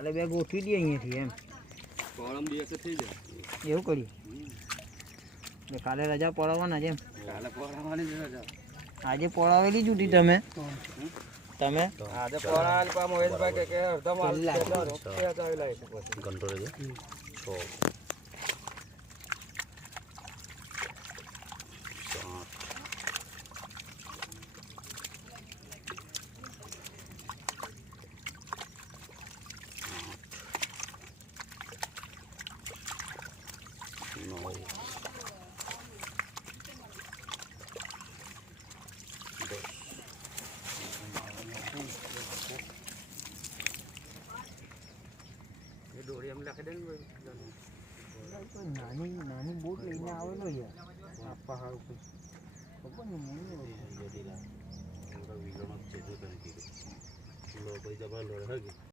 કાલે બે ગોઠવી દઈએ અહીંયાથી એમ પરમ દિવસે થઈ જાય એવું કરીએ એટલે કાલે રજા પડાવવાના છે એમ કાલે પડાવવાની જ રજા આજે પડાવેલી જુટી તમે તમે આજે પડાવેલી પા મહેશભાઈ કે અડધા માલ કંટ્રોલ છે 6 નાની નાની બોટ લઈને આવેલો યાર આપવા સારું ખબર ને મને જડીલા વિલોનો છે જો તને કીધું લો ભાઈ જબર લો હે